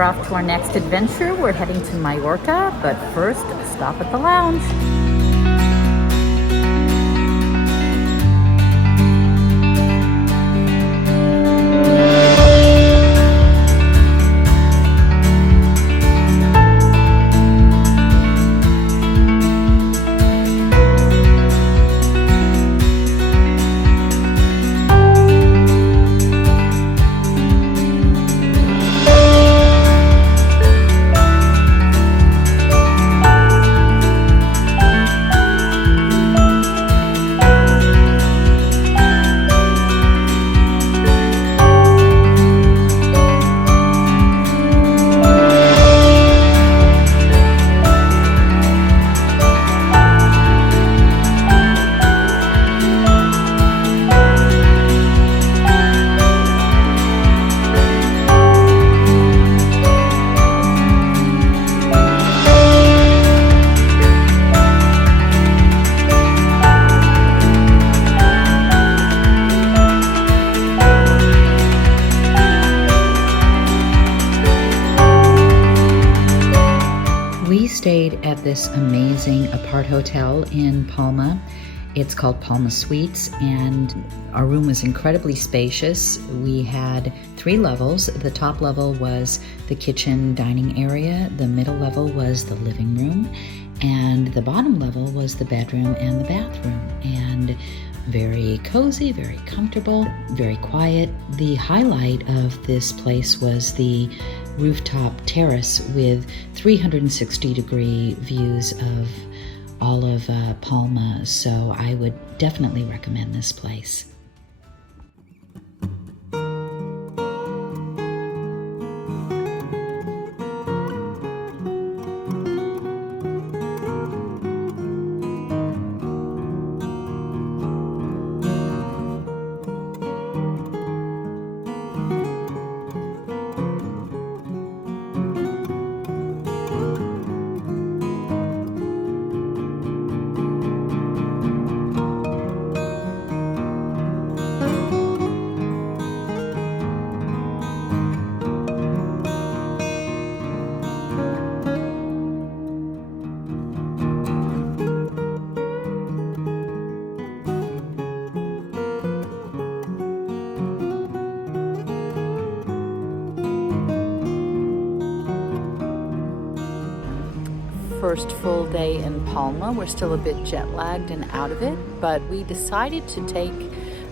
we're off to our next adventure. We're heading to Mallorca, but first, stop at the lounge. We stayed at this amazing aparthotel in Palma. It's called Palma Suites, and our room was incredibly spacious. We had 3 levels. The top level was the kitchen dining area, the middle level was the living room, and the bottom level was the bedroom and the bathroom. And very cozy, very comfortable, very quiet. The highlight of this place was the rooftop terrace with 360-degree views of all of Palma, so I would definitely recommend this place. First full day in Palma. We're still a bit jet lagged and out of it, but we decided to take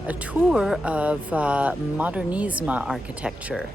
a tour of Modernismo architecture.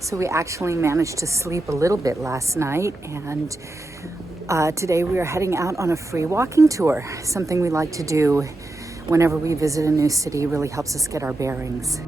So we actually managed to sleep a little bit last night, and today we are heading out on a free walking tour, something we like to do whenever we visit a new city. It really helps us get our bearings.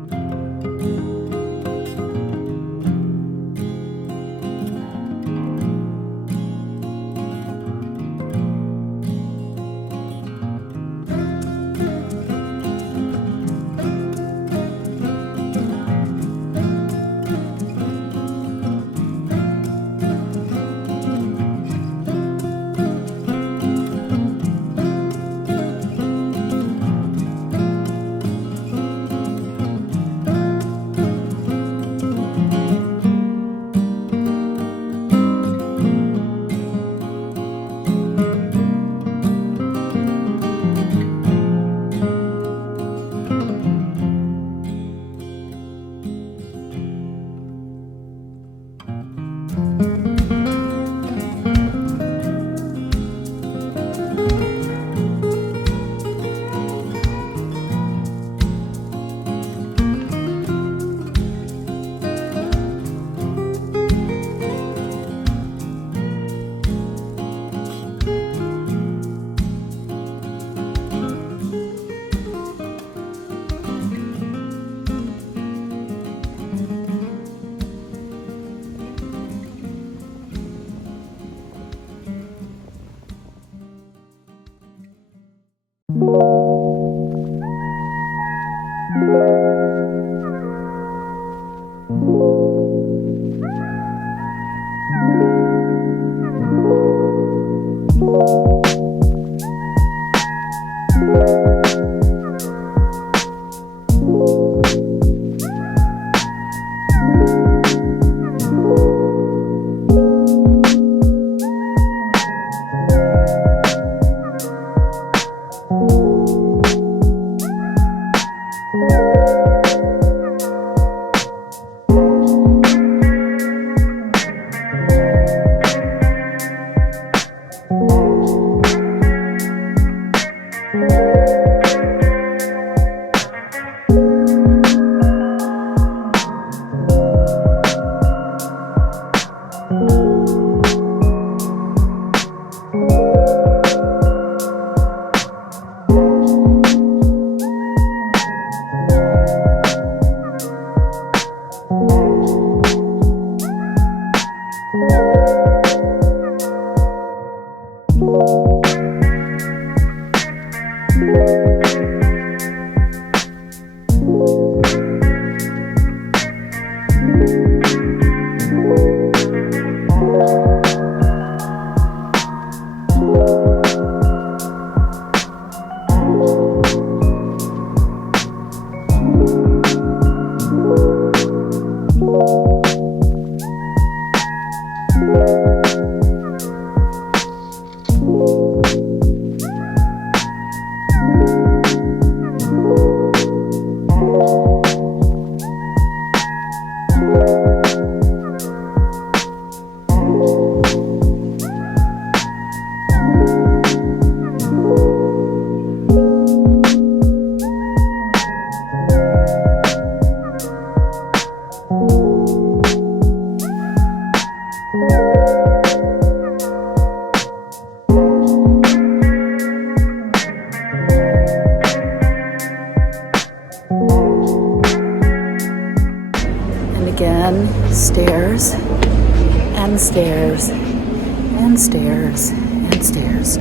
Again, stairs and stairs and stairs and stairs.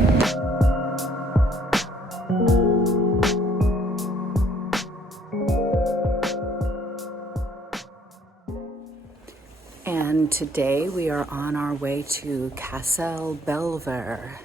And today we are on our way to Castel Belver.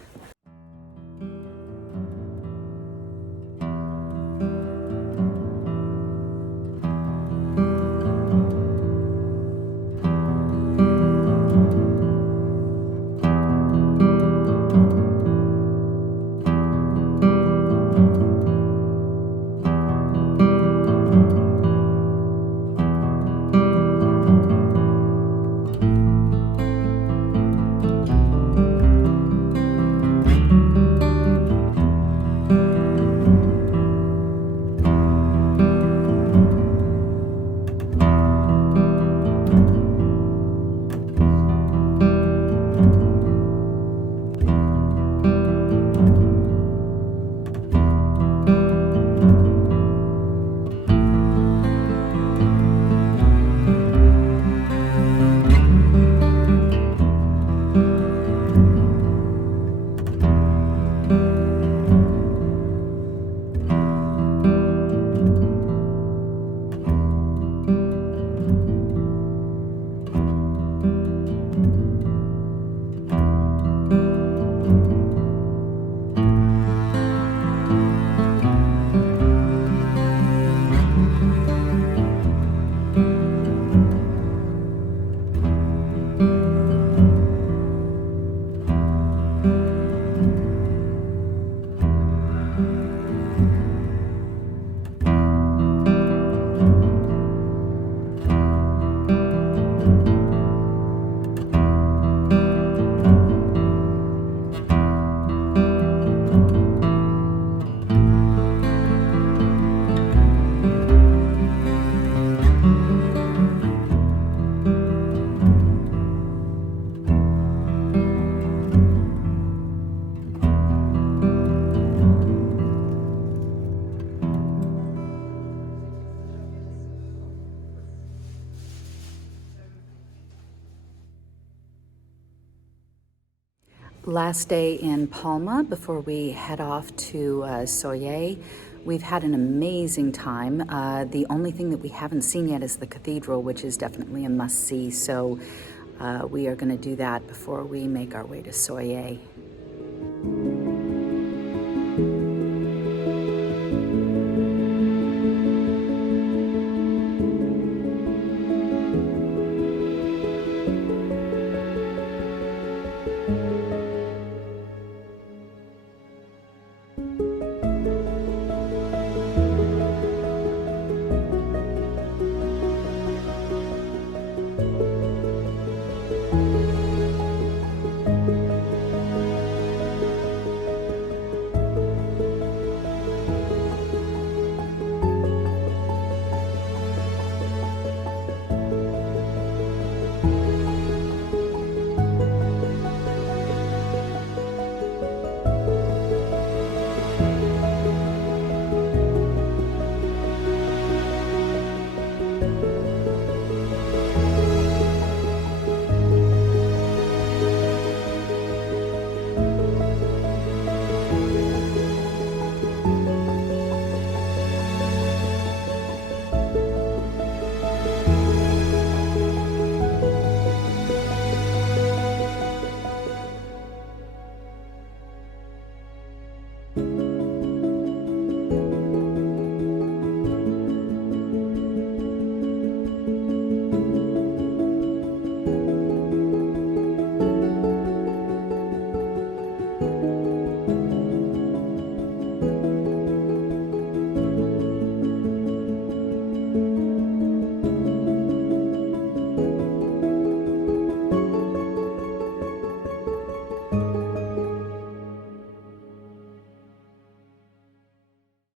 Last day in Palma before we head off to Soye. We've had an amazing time. The only thing that we haven't seen yet is the cathedral, which is definitely a must-see. So we are going to do that before we make our way to Soye.